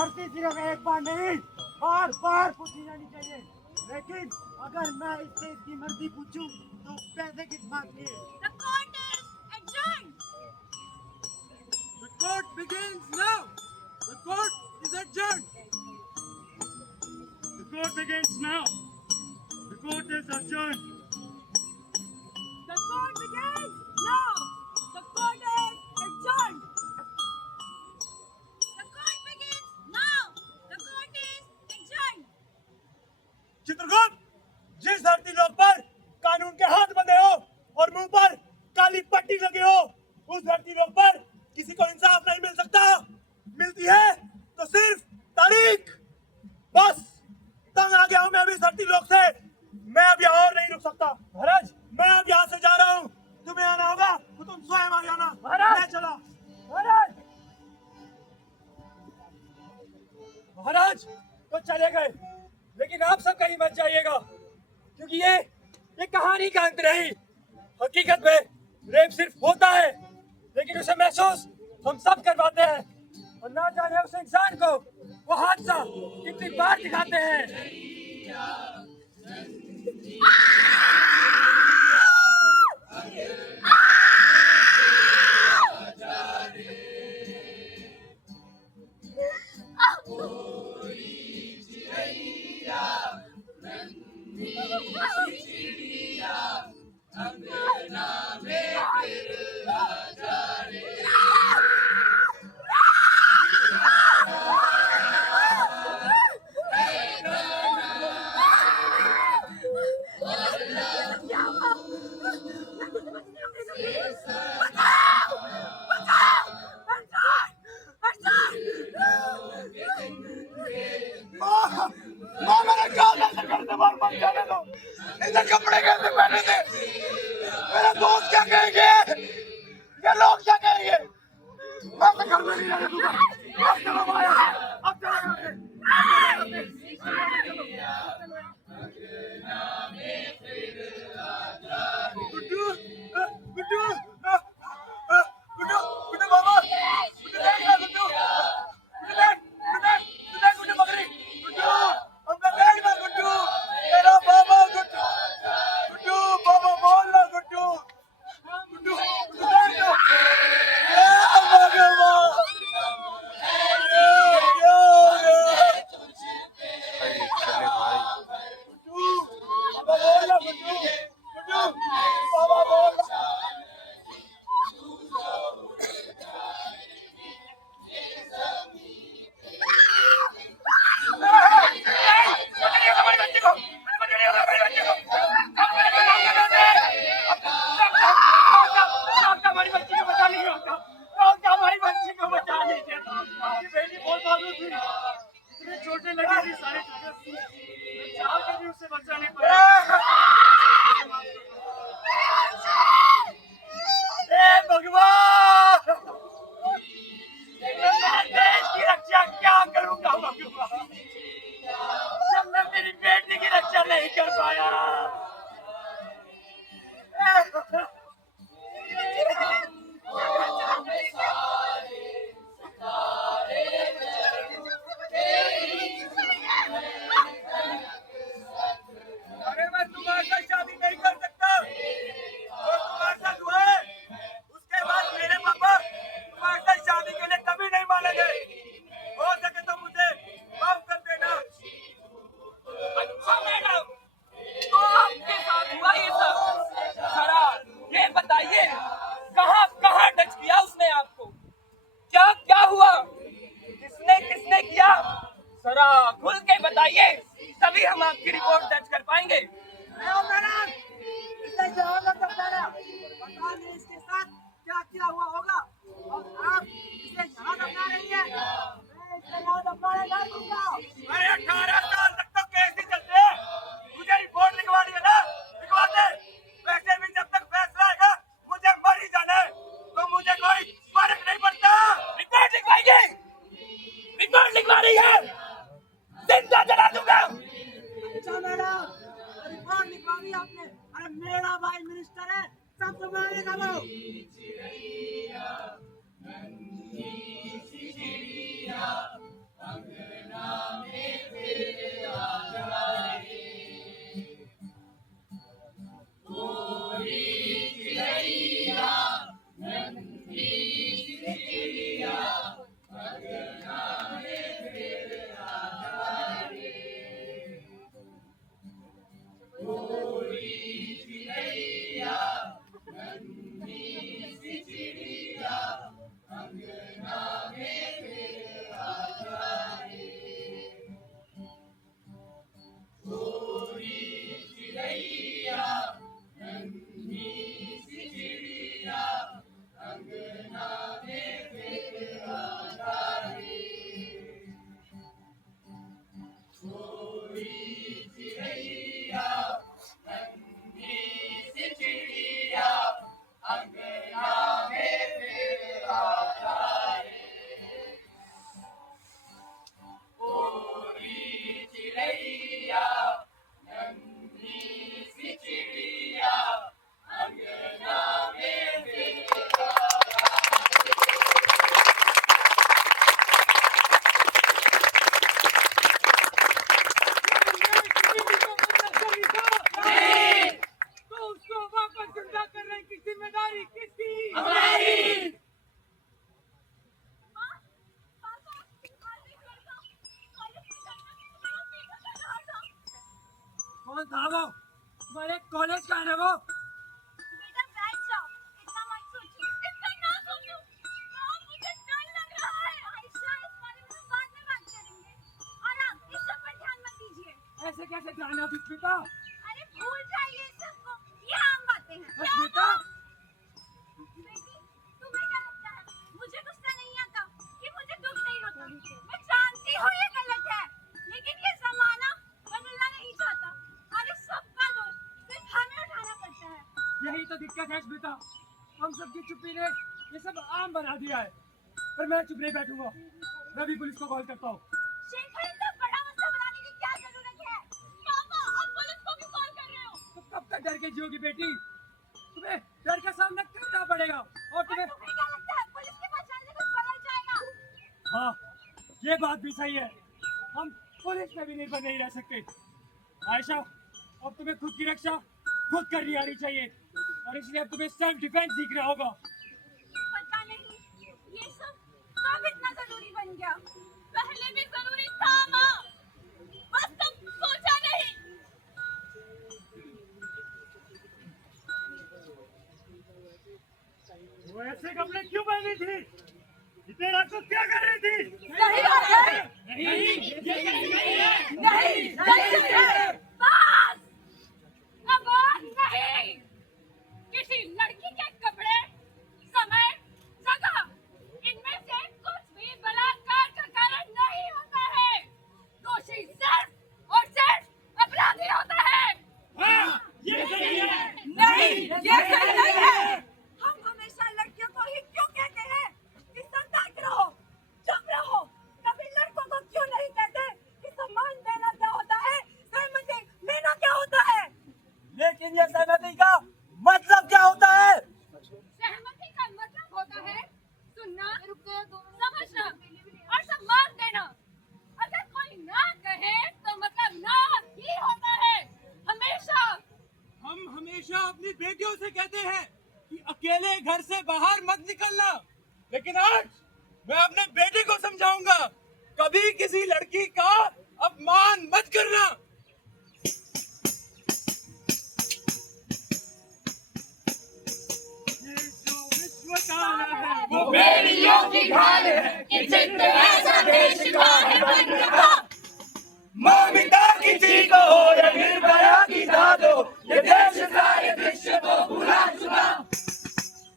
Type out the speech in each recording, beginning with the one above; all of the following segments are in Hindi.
धरती सिर्फ एक बार नहीं, बार बार पूछी जानी चाहिए। लेकिन अगर मैं इससे इसकी मर्जी पूछूं तो पैसे किस बात के? The court is adjourned. The court begins now. The court is adjourned. The court begins now. The court is adjourned. The court begins now. The court is adjourned. The court begins now. The court is adjourned. Chitragupta, जिस धरती लोक पर कानून के हाथ बंधे हो और मुंह पर काली पट्टी लगी हो, उस धरती लोक पर किसी को इंसाफ नहीं मिल सकता। मिलती है तो सिर्फ तारीख। बस तंग आ गया हूं मैं अभी धरती लोक से। मैं अब यहाँ और नहीं रुक सकता। महाराज, मैं अब यहाँ से जा रहा हूँ। तुम्हें आना होगा तो तुम स्वयं आ जाना। मैं चला। महाराज, महाराज तो चले गए, लेकिन आप सब कहीं मत जाइएगा, क्योंकि ये कहानी का अंत नहीं। हकीकत में रेप सिर्फ होता है, लेकिन उसे महसूस हम सब करवाते हैं। और ना जाने उस इंसान को वो हादसा कितनी बार दिखाते हैं। इधर कपड़े कैसे पहने थे? मेरे दोस्त क्या कहेंगे? ये लोग क्या कहेंगे? मैं तो घर में नहीं रहने दूंगा। अब चलो माया, अब चलो घर पे। गुड्डू, गुड्डू, गुड्डू, गुड्डू बाबा, गुड्डू देख ना गुड्डू, गुड्डू देख, गुड्डू देख, गुड्डू देख, गुड्डू बकरी, गुड्डू, हमका देख ना गुड्डू, तेरा बाबा गुड्डू, गुड्डू बाबा बोल ना गुड्डू, गुड्डू, गुड्डू देख ना, ये भगवान, क्या हो गया? गुड्डू, बाबा बोल ना गुड्डू, गुड्डू, बाबा बोल ना। हमारी बच्ची को बचा नहीं होता, हमारी बच्ची को बचा नहीं देता। बेटी बहुत मालूम थी, इतने छोटे लगे थी, सारे चाह कर भी उसे बचा नहीं पाया। भगवान, मैं देश की रक्षा क्या करूंगा भगवान, जब मैं मेरी बेटी की रक्षा नहीं कर पाया। अरे मैं तुम्हारे साथ शादी नहीं कर सकता, जो तुम्हारे साथ हुआ है उसके बाद मेरे पापा तुम्हारे साथ शादी के लिए कभी नहीं मानेंगे। हो सके तो मुझे माफ कर देना। अच्छा मैडम, तो आपके साथ हुआ ये सब? जरा ये बताइए, कहाँ कहाँ टच किया उसने आपको? क्या क्या हुआ? किसने किसने किया? जरा खुल के बताइए, तभी हम आपकी रिपोर्ट दर्ज कर पाएंगे। इसे जवाब मत बताना। पता नहीं इसके साथ क्या क्या हुआ होगा, और आप इसे यहाँ दबा रही है। मैं इसे यहाँ दबाने नहीं दूंगा। अरे 18 साल तक तो केस ही चलते हैं, मुझे रिपोर्ट लिखवा दी है ना, लिखवा दे। वैसे भी जब तक फैसला आएगा मुझे मर ही जाना है, तो मुझे कोई फर्क नहीं पड़ता। रिपोर्ट लिखवाएंगे? रिपोर्ट लिखवा रही है, जिंदा जला दूंगा। अच्छा मैडम, रिपोर्ट लिखवा दी आपने। अरे मेरा भाई मिनिस्टर है, सब संभालेगा वो। चिड़िया कौन था वो? तुम्हारे कॉलेज का है ना वो? बेटा बैठ जाओ, इतना मत सोचिए, इतना ना सोचो। मुझे डर लग रहा है। आयशा, इस बारे में हम बाद में बात करेंगे, और आप इस सब पर ध्यान मत दीजिए। ऐसे कैसे ध्यान है अभिष्मिता? अरे भूल जाइए सबको, ये आम बातें हैं। अभिष्मिता, बेटी, तुम्हें क्या लगता है मुझे गुस्सा नहीं आता कि मुझे दुख नहीं होता? मैं जानती हूँ ये गलत है, लेकिन ये जमाना बदलना नहीं चाहता, और इस सबका दोष सिर्फ हमें उठाना पड़ता है। यही तो दिक्कत है अभिष्मिता। हम सबकी चुप्पी ने ये सब आम बना दिया है। पर मैं चुप नहीं बैठूंगा। मैं भी पुलिस को कॉल करता हूँ। शेखर, इतना बड़ा मसला बनाने की क्या जरूरत है? पापा, आप पुलिस को क्यों कॉल कर रहे हो? तो कब तक डर के जियोगी बेटी? तुम्हें डर का सामना करना पड़ेगा। और तुम्हें तुम्हें क्या लगता है पुलिस के पास जाने से कुछ बदल जाएगा? हाँ, ये बात भी सही है। हम पुलिस पे भी निर्भर नहीं रह सकते। आयशा, अब तुम्हें खुद की रक्षा खुद करनी आनी चाहिए, और इसलिए अब तुम्हें सेल्फ डिफेंस सीखना होगा। पता नहीं ये सब कब इतना जरूरी बन गया। पहले भी जरूरी था माँ, बस तुम सोचा नहीं। वो ऐसे कपड़े क्यों पहनी थी? इतने रात को क्या कर रही थी? नहीं बात है। नहीं, नहीं बस, अब और नहीं। किसी लड़की के कपड़े, समय, जगह, इनमें से कुछ भी बलात्कार का कारण नहीं होता है। दोषी सिर्फ और सिर्फ अपराधी होता है। हाँ, ये सही है। नहीं, ये सही नहीं है। हम हमेशा लड़कियों को ही क्यों कहते हैं कि सतर्क रहो, चुप रहो? कभी लड़कों को क्यों नहीं कहते कि सम्मान देना क्या होता है, सहमति लेना क्या होता है? लेकिन ये सहमति का मतलब क्या होता है? सहमति का मतलब होता है सुनना, समझना और सम्मान देना। अगर कोई ना कहे तो मतलब ना ही होता है, हमेशा। हम हमेशा अपनी बेटियों से कहते हैं कि अकेले घर से बाहर मत निकलना, लेकिन आज मैं अपने बेटे को समझाऊंगा, कभी किसी लड़की का अपमान मत करना। ये जो रिश्वत आला है वो बेड़ियों की ढाल है कि जिन पे ऐसा देश का है बन रखा। ममता की चीख हो या निर्भया की दाद हो, ये देश सारे विश्व को भुला चुका।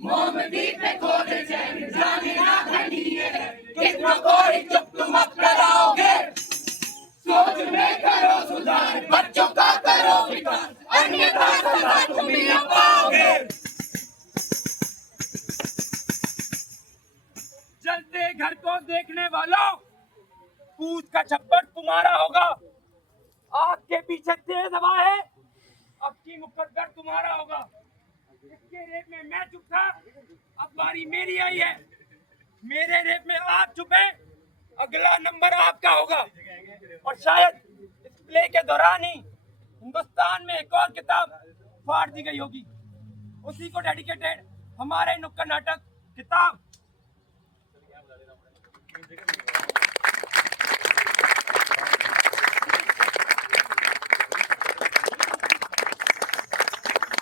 मोमबत्ती पे खोद चैन जाने ना धनिए, कितना कोई चुप तुम अब कराओगे। सोच में करो सुधार, बच्चों का करो विकास, अन्यथा सजा तुम ही न पाओगे। चलते घर को देखने वालों, पूछ का छप्पर तुम्हारा होगा। आग के पीछे तेज हवा है, अब की मुकद्दर तुम्हारा होगा। इसके रेप में मैं चुप था, अब बारी मेरी आई है। मेरे रेप में आप चुपे, अगला नंबर आपका होगा। और शायद इस प्ले के दौरान ही हिंदुस्तान में एक और किताब फाड़ दी गई होगी, उसी को डेडिकेटेड हमारे नुक्कड़ नाटक किताब।